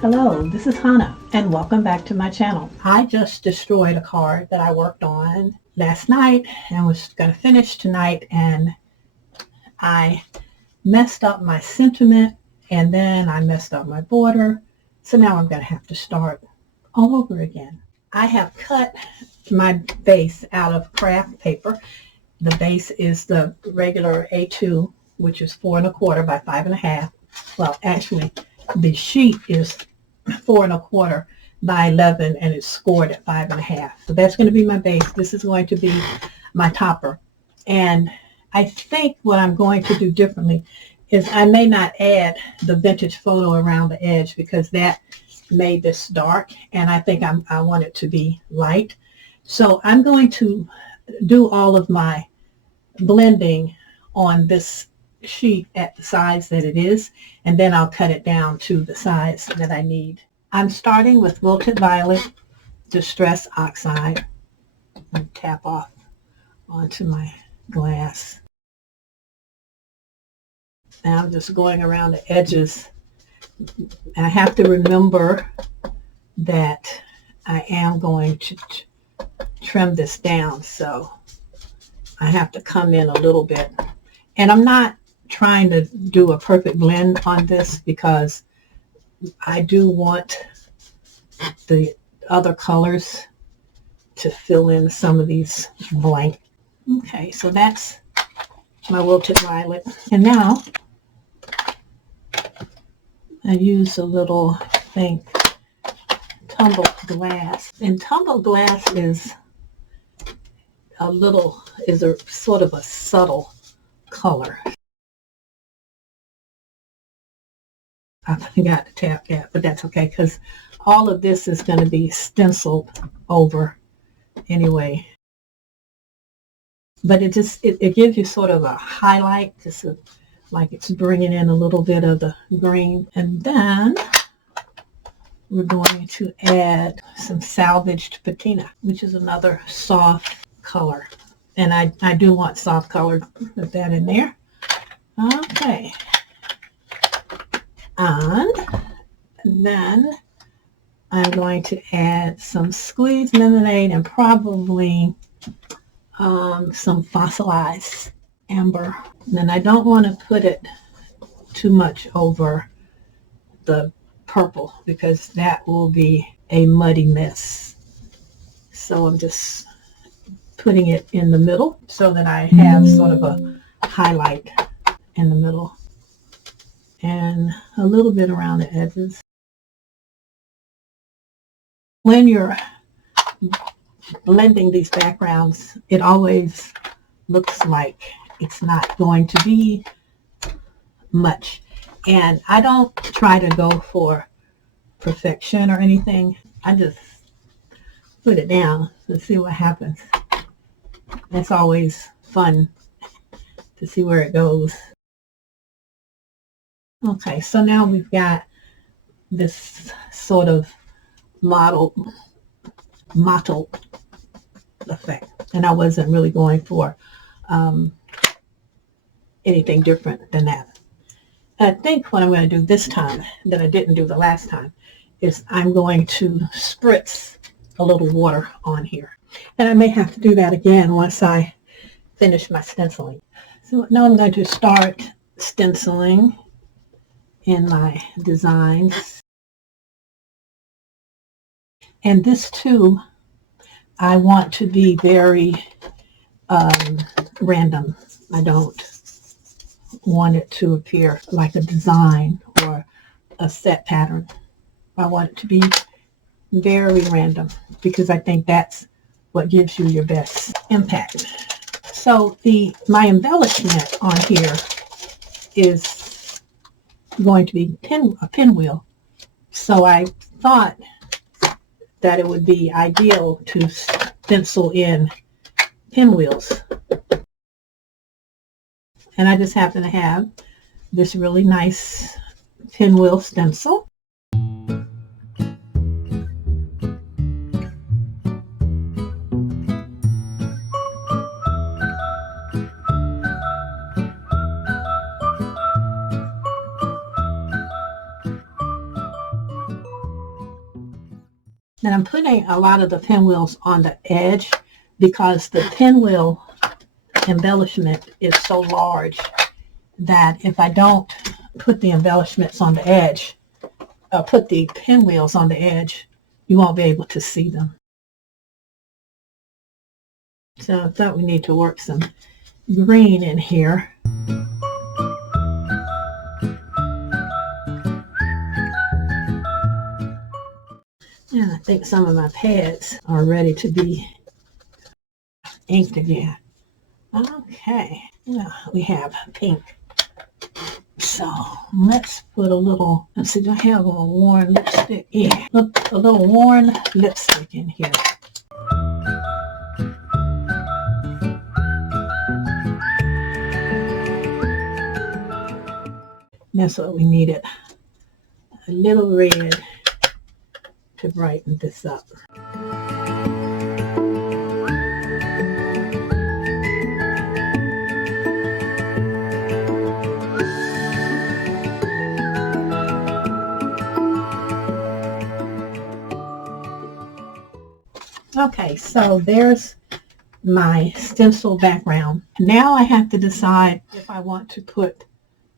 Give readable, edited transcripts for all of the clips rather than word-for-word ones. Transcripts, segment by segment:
Hello, this is Hannah, and welcome back to my channel. I just destroyed a card that I worked on last night and was going to finish tonight, and I messed up my sentiment, and then I messed up my border, so now I'm going to have to start all over again. I have cut my base out of craft paper. The base is the regular A2, which is 4 1/4 by 5 1/2. Well, actually, the sheet is 4 1/4 by 11, and it's scored at 5 1/2. So that's going to be my base. This is going to be my topper. And I think what I'm going to do differently is I may not add the vintage photo around the edge because that made this dark, and I think I want it to be light. So I'm going to do all of my blending on this sheet at the size that it is, and then I'll cut it down to the size that I need. I'm starting with Wilted Violet Distress Oxide. And tap off onto my glass. Now I'm just going around the edges. I have to remember that I am going to trim this down, so I have to come in a little bit. And I'm not trying to do a perfect blend on this because I do want the other colors to fill in some of these blank. Okay, so that's my Wilted Violet. And now I use a little, I think, tumbled glass. And tumbled glass is a sort of a subtle color. I forgot to tap that, but that's okay because all of this is going to be stenciled over anyway. But it gives you sort of a highlight, just like it's bringing in a little bit of the green. And then we're going to add some salvaged patina, which is another soft color. And I do want soft color, put that in there. Okay. And then I'm going to add some squeezed lemonade and probably some fossilized amber. And then I don't want to put it too much over the purple because that will be a muddy mess. So I'm just putting it in the middle so that I have sort of a highlight in the middle and a little bit around the edges. When you're blending these backgrounds, it always looks like it's not going to be much. And I don't try to go for perfection or anything. I just put it down to see what happens. It's always fun to see where it goes. Okay, so now we've got this sort of mottled effect, and I wasn't really going for anything different than that. I think what I'm going to do this time that I didn't do the last time is I'm going to spritz a little water on here, and I may have to do that again once I finish my stenciling. So now I'm going to start stenciling in my designs. And this too, I want to be very random. I don't want it to appear like a design or a set pattern. I want it to be very random because I think that's what gives you your best impact. So my embellishment on here is going to be a pinwheel. So I thought that it would be ideal to stencil in pinwheels. And I just happen to have this really nice pinwheel stencil. And I'm putting a lot of the pinwheels on the edge because the pinwheel embellishment is so large that if I don't put the embellishments on the edge, put the pinwheels on the edge, you won't be able to see them. So I thought we need to work some green in here. And I think some of my pads are ready to be inked again. Okay, now we have pink. So let's put a little, let's see, do I have a worn lipstick? Yeah, a little worn lipstick in here. That's what we needed. A little red to brighten this up. Okay, so there's my stencil background. Now I have to decide if I want to put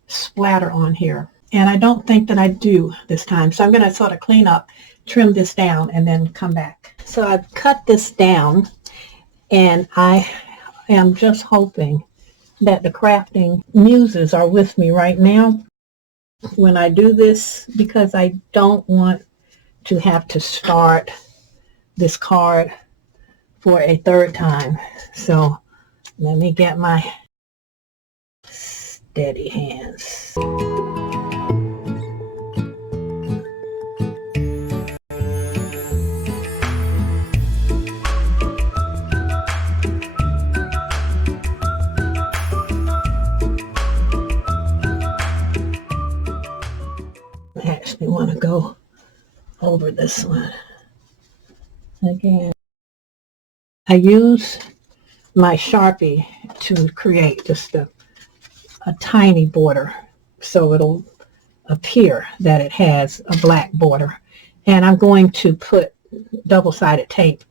splatter on here. And I don't think that I do this time. So I'm going to sort of clean up, trim this down, and then come back. So I've cut this down, and I am just hoping that the crafting muses are with me right now when I do this, because I don't want to have to start this card for a third time. So let me get my steady hands. I actually want to go over this one again. I use my Sharpie to create just a tiny border, so it'll appear that it has a black border. And I'm going to put double-sided tape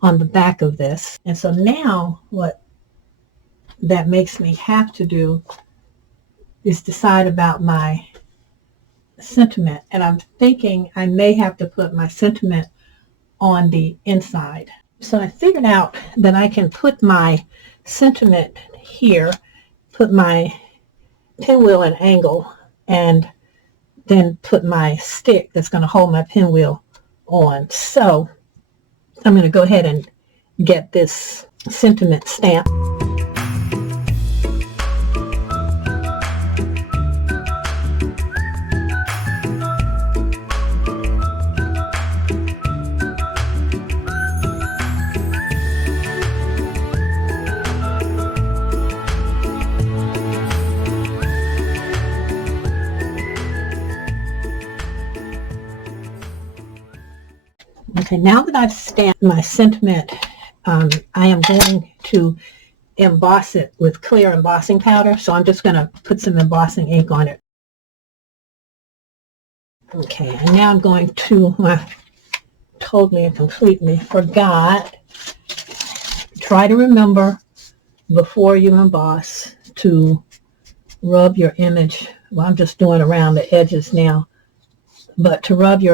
on the back of this. And so now what that makes me have to do is decide about my sentiment. And I'm thinking I may have to put my sentiment on the inside. So I figured out that I can put my sentiment here, put my pinwheel at an angle, and then put my stick that's going to hold my pinwheel on. So I'm going to go ahead and get this sentiment stamp. Okay, now that I've stamped my sentiment, I am going to emboss it with clear embossing powder. So I'm just going to put some embossing ink on it. Okay, and now I'm going to, I totally and completely forgot. Try to remember before you emboss to rub your image. Well, I'm just doing around the edges now, but to rub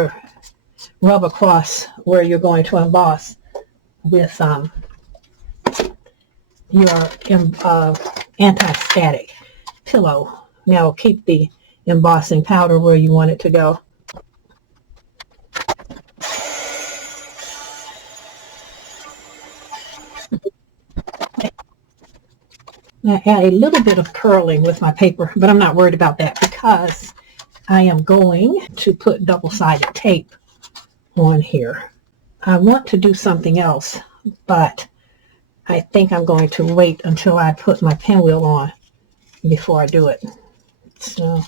across where you're going to emboss with your anti-static pillow. Now keep the embossing powder where you want it to go. I add a little bit of curling with my paper, but I'm not worried about that because I am going to put double-sided tape on here. I want to do something else, but I think I'm going to wait until I put my pinwheel on before I do it. So,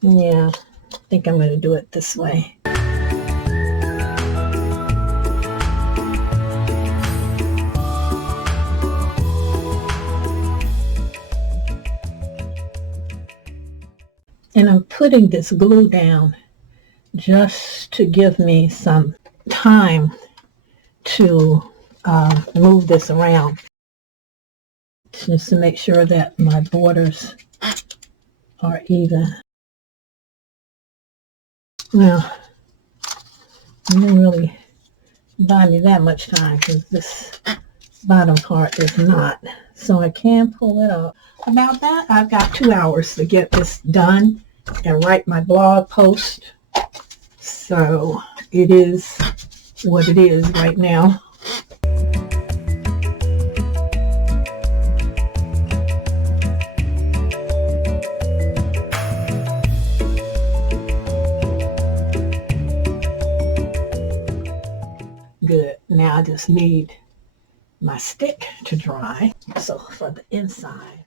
yeah, I think I'm going to do it this way. And I'm putting this glue down just to give me some time to move this around just to make sure that my borders are even. Now, it didn't really buy me that much time because this bottom part is not. So I can pull it up. About that, I've got 2 hours to get this done and write my blog post. So it is what it is right now. Good. Now I just need my stick to dry. So for the inside.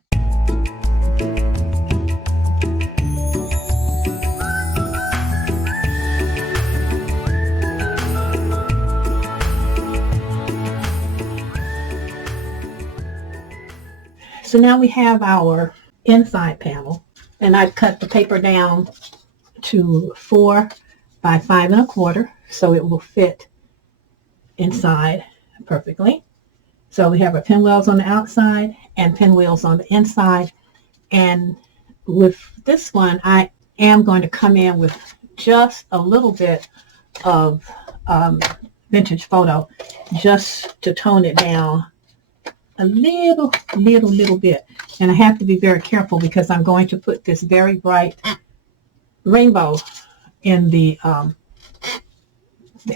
So now we have our inside panel, and I cut the paper down to 4 by 5 1/4, so it will fit inside perfectly. So we have our pinwheels on the outside and pinwheels on the inside. And with this one, I am going to come in with just a little bit of vintage photo just to tone it down a little bit. And I have to be very careful because I'm going to put this very bright rainbow in the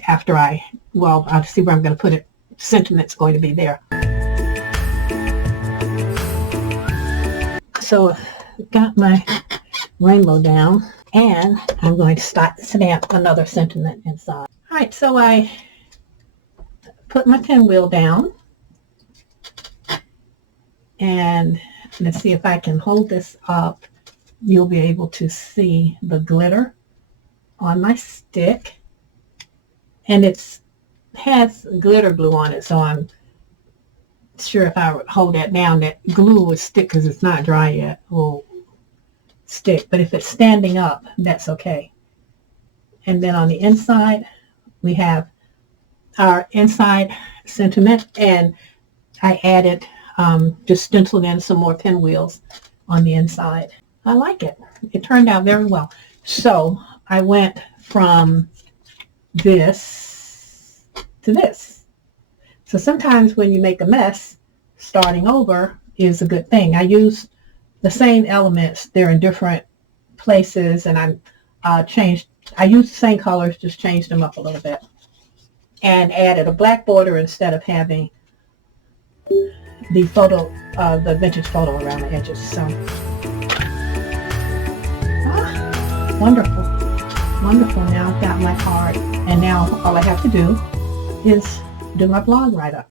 after I'll see where I'm going to put it. Sentiment's going to be there. So got my rainbow down, and I'm going to stamp another sentiment inside. All right, so I put my pinwheel down, and let's see if I can hold this up. You'll be able to see the glitter on my stick, and it has glitter glue on it, so I'm sure if I would hold that down, that glue would stick because it's not dry yet. It will stick, but if it's standing up, that's okay. And then on the inside, we have our inside sentiment, and I added just stenciled in some more pinwheels on the inside. I like it. It turned out very well. So I went from this to this. So sometimes when you make a mess, starting over is a good thing. I use the same elements. They're in different places, and I used the same colors, just changed them up a little bit, and added a black border instead of having the the vintage photo around the edges. So wonderful. Now I've got my card, and now all I have to do is do my blog write-up.